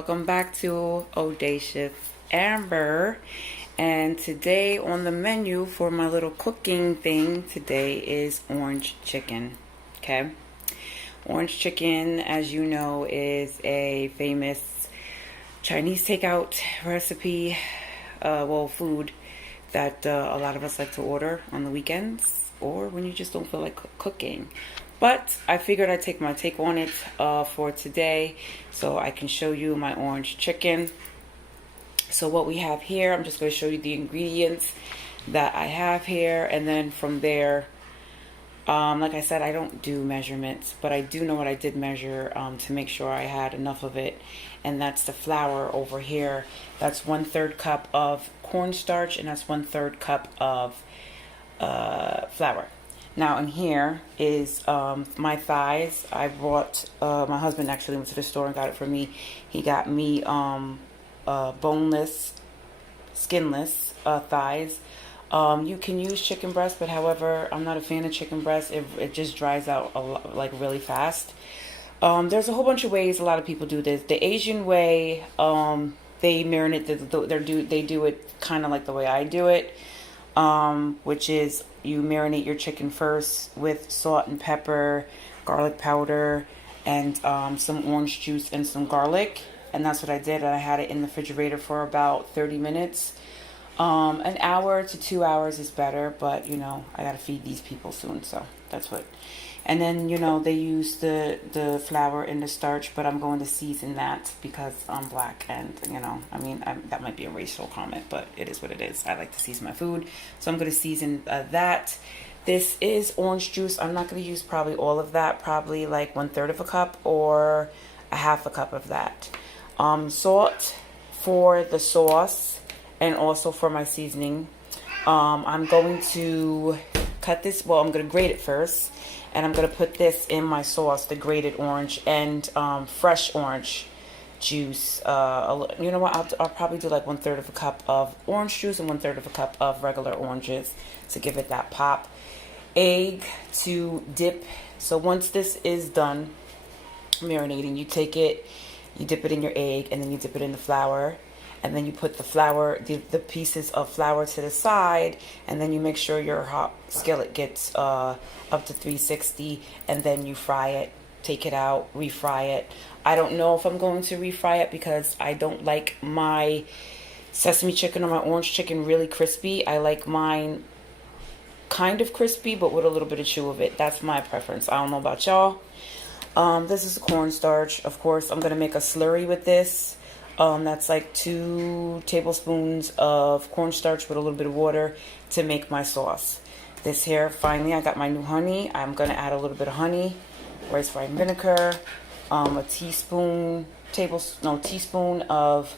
Welcome back to Audacious Amber. And today on the menu for my little cooking thing today is orange chicken. Okay? Orange chicken, as you know, is a famous Chinese takeout recipe, food that a lot of us like to order on the weekends or when you just don't feel like cooking. But I figured I'd take my take on it for today so I can show you my orange chicken. So what we have here, I'm just going to show you the ingredients that I have here. And then from there, like I said, I don't do measurements, but I do know what I did measure to make sure I had enough of it. And that's the flour over here. That's 1/3 cup of cornstarch, and that's 1/3 cup of flour. Now in here is my thighs. I brought, my husband actually went to the store and got it for me. He got me boneless, skinless thighs. You can use chicken breast, but however, I'm not a fan of chicken breast. It just dries out like really fast. There's a whole bunch of ways a lot of people do this. The Asian way, they marinate. They do it kind of like the way I do it, which is you marinate your chicken first with salt and pepper, garlic powder, and some orange juice and some garlic. And that's what I did. And I had it in the refrigerator for about 30 minutes. An hour to 2 hours is better, but you know, I gotta feed these people soon, so that's what. And then, you know, they use the flour and the starch, but I'm going to season that because I'm black, and you know, I mean, that might be a racial comment, but it is what it is. I like to season my food, so I'm going to season that. This is orange juice. I'm not going to use probably all of that, probably like 1/3 of a cup or a half a cup of that. Salt for the sauce and also for my seasoning. I'm going to cut this, well, I'm going to grate it first. And I'm going to put this in my sauce, the grated orange and fresh orange juice. You know what? I'll probably do like 1/3 of a cup of orange juice and 1/3 of a cup of regular oranges to give it that pop. Egg to dip. So once this is done marinating, you take it, you dip it in your egg, and then you dip it in the flour. And then you put the flour, the pieces of flour to the side, and then you make sure your hot skillet gets up to 360, and then you fry it, take it out, refry it. I don't know if I'm going to refry it because I don't like my sesame chicken or my orange chicken really crispy. I like mine kind of crispy, but with a little bit of chew of it. That's my preference. I don't know about y'all. This is cornstarch. Of course, I'm going to make a slurry with this. That's like 2 tablespoons of cornstarch with a little bit of water to make my sauce. This here, finally, I got my new honey. I'm going to add a little bit of honey, rice wine vinegar, a teaspoon of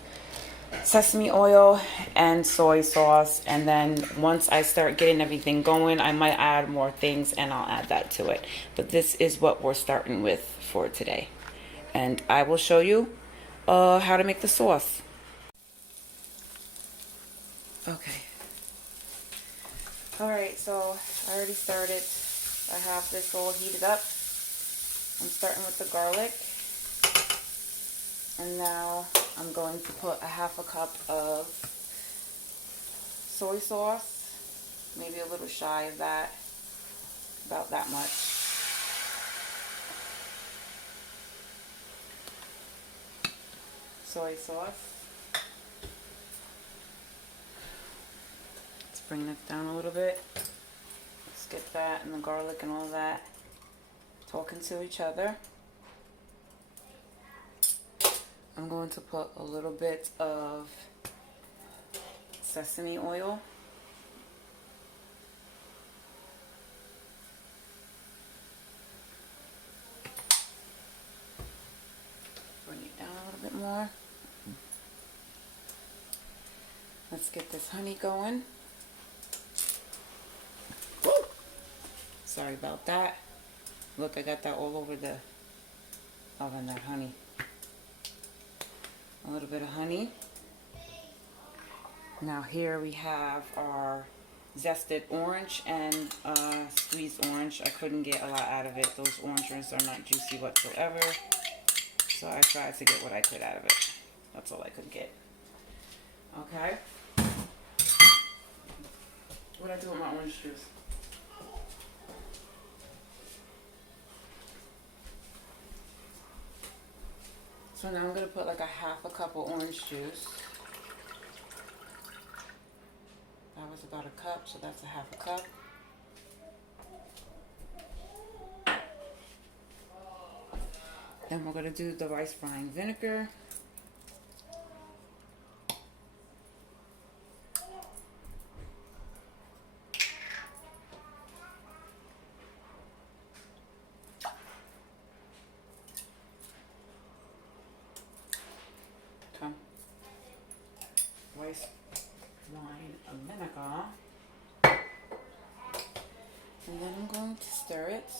sesame oil and soy sauce. And then once I start getting everything going, I might add more things and I'll add that to it. But this is what we're starting with for today. And I will show you how to make the sauce. Okay. Alright, so I already started. I have this all heated up. I'm starting with the garlic. And now I'm going to put a half a cup of soy sauce. Maybe a little shy of that. About that much. Soy sauce. Let's bring this down a little bit. Let's get that and the garlic and all that talking to each other. I'm going to put a little bit of sesame oil. Bring it down a little bit more. Let's get this honey going. Woo! Sorry about that. Look, I got that all over the oven, that honey. A little bit of honey. Now here we have our zested orange and squeezed orange. I couldn't get a lot out of it. Those oranges are not juicy whatsoever. So I tried to get what I could out of it. That's all I could get. Okay. What do I do with my orange juice? So now I'm gonna put like a half a cup of orange juice. That was about a cup, so that's a half a cup. Then we're gonna do the rice brine vinegar. Okay. Rice wine vinegar. And then I'm going to stir it.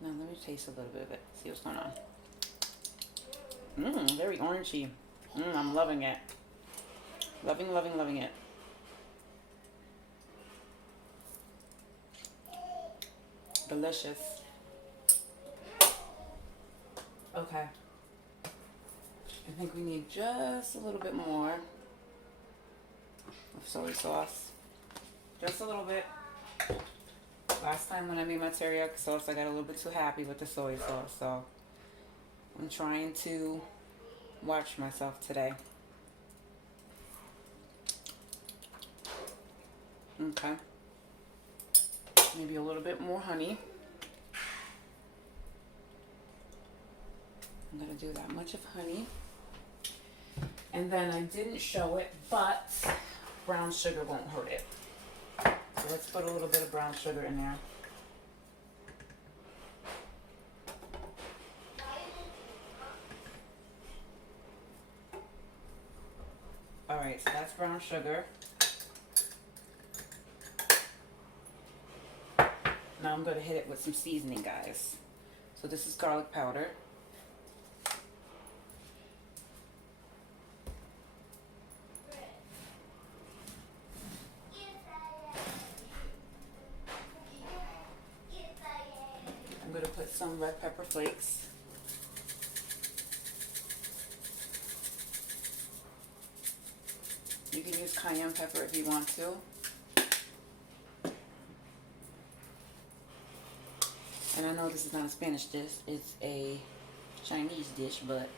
Now let me taste a little bit of it, see what's going on. Very orangey. I'm loving it. Loving, loving, loving it. Delicious. Okay. I think we need just a little bit more of soy sauce. Just a little bit. Last time when I made my teriyaki sauce, I got a little bit too happy with the soy sauce, so I'm trying to watch myself today. Okay. Maybe a little bit more honey. I'm gonna do that much of honey. And then I didn't show it, but brown sugar won't hurt it. So let's put a little bit of brown sugar in there. Alright, so that's brown sugar. Now I'm going to hit it with some seasoning, guys. So this is garlic powder. I'm going to put some red pepper flakes. You can use cayenne pepper if you want to. And I know this is not a Spanish dish, it's a Chinese dish, but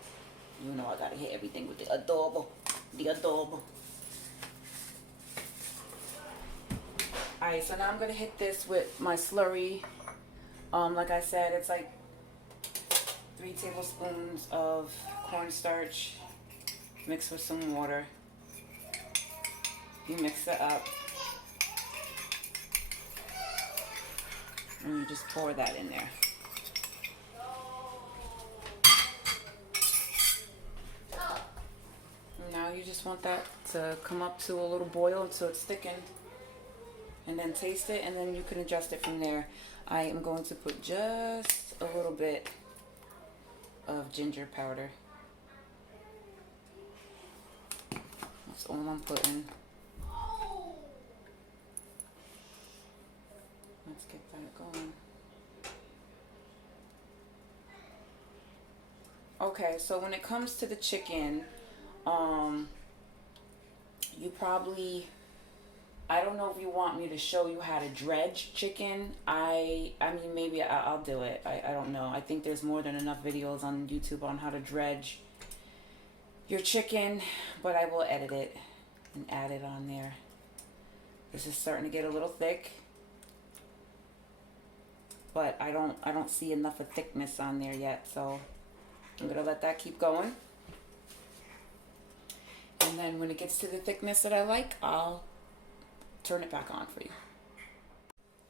you know I gotta hit everything with the adobo. The adobo. Alright, so now I'm gonna hit this with my slurry. Like I said, it's like 3 tablespoons of cornstarch mixed with some water. You mix it up. And you just pour that in there. Now you just want that to come up to a little boil until it's thickened. And then taste it, and then you can adjust it from there. I am going to put just a little bit of ginger powder. That's all I'm putting. Let's get that going. Okay, so when it comes to the chicken, you probably, I don't know if you want me to show you how to dredge chicken. I mean, maybe I'll do it. I don't know. I think there's more than enough videos on YouTube on how to dredge your chicken, but I will edit it and add it on there. This is starting to get a little thick, but I don't see enough of thickness on there yet, so I'm gonna let that keep going. And then when it gets to the thickness that I like, I'll turn it back on for you.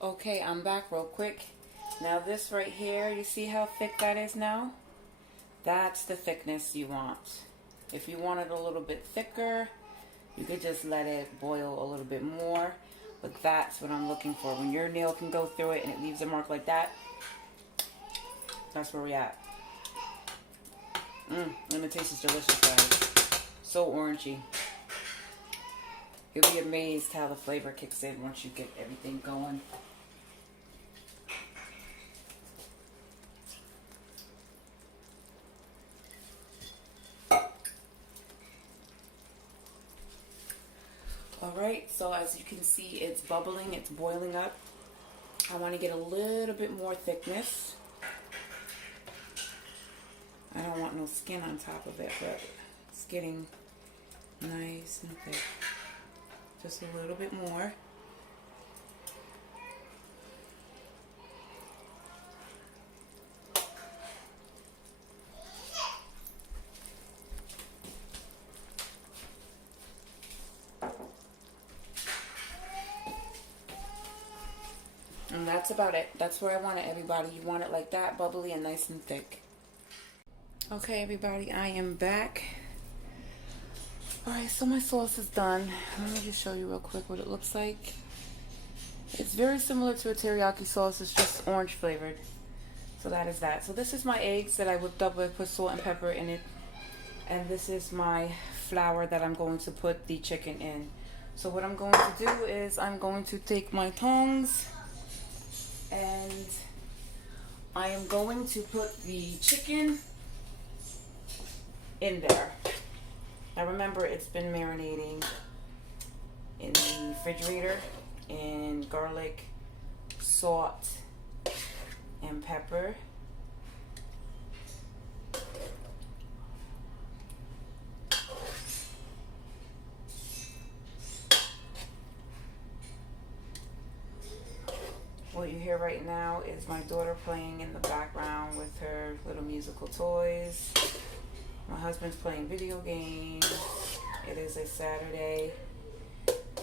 Okay, I'm back real quick. Now this right here, you see how thick that is now? That's the thickness you want. If you want it a little bit thicker, you could just let it boil a little bit more. But that's what I'm looking for. When your nail can go through it and it leaves a mark like that, that's where we're at. And the taste is delicious, guys. So orangey. You'll be amazed how the flavor kicks in once you get everything going. All right, so as you can see, it's bubbling, it's boiling up. I want to get a little bit more thickness. I don't want no skin on top of it, but it's getting nice and thick. Just a little bit more. And that's about it. That's where I want it, everybody. You want it like that, bubbly and nice and thick. Okay, everybody, I am back. Alright, so my sauce is done. Let me just show you real quick what it looks like. It's very similar to a teriyaki sauce. It's just orange flavored. So that is that. So this is my eggs that I whipped up with, put salt and pepper in it. And this is my flour that I'm going to put the chicken in. So what I'm going to do is I'm going to take my tongs and I am going to put the chicken in there. Now remember, it's been marinating in the refrigerator in garlic, salt, and pepper. What you hear right now is my daughter playing in the background with her little musical toys. My husband's playing video games. It is a Saturday.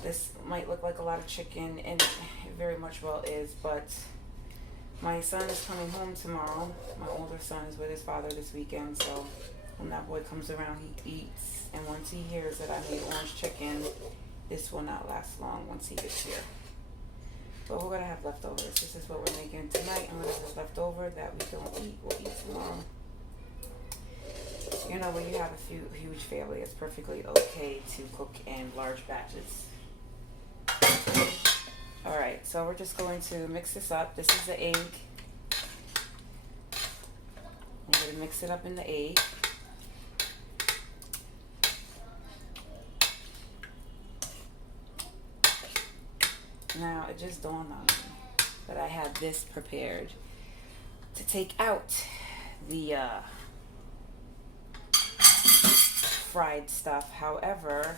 This might look like a lot of chicken, and it very much well is, but my son is coming home tomorrow. My older son is with his father this weekend, so when that boy comes around, he eats. And once he hears that I made orange chicken, this will not last long once he gets here. But we're gonna have leftovers. This is what we're making tonight, and whatever is left over that we don't eat, we'll eat tomorrow. You know, when you have a huge family, it's perfectly okay to cook in large batches. Alright, so we're just going to mix this up. This is the egg. I'm going to mix it up in the egg. Now, it just dawned on me that I had this prepared to take out the fried stuff. However,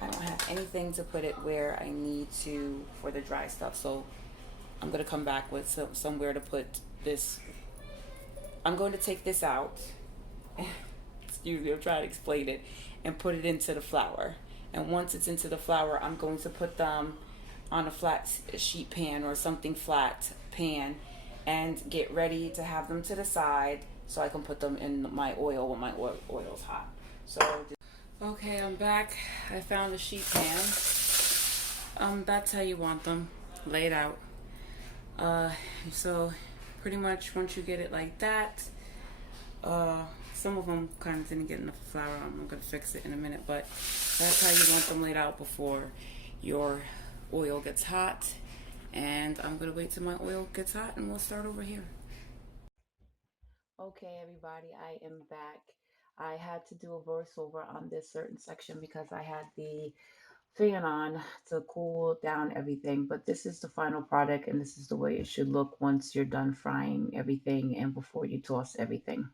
I don't have anything to put it where I need to for the dry stuff, so I'm going to come back with somewhere to put this. I'm going to take this out, excuse me, I'm trying to explain it, and put it into the flour. And once it's into the flour, I'm going to put them on a flat sheet pan or something flat pan and get ready to have them to the side so I can put them in my oil when my oil's hot. So, okay, I'm back. I found a sheet pan. That's how you want them laid out. So pretty much once you get it like that, some of them kind of didn't get enough flour. I'm gonna fix it in a minute, but that's how you want them laid out before your oil gets hot. And I'm gonna wait till my oil gets hot and we'll start over here. Okay, everybody, I am back. I had to do a voiceover on this certain section because I had the fan on to cool down everything. But this is the final product, and this is the way it should look once you're done frying everything and before you toss everything.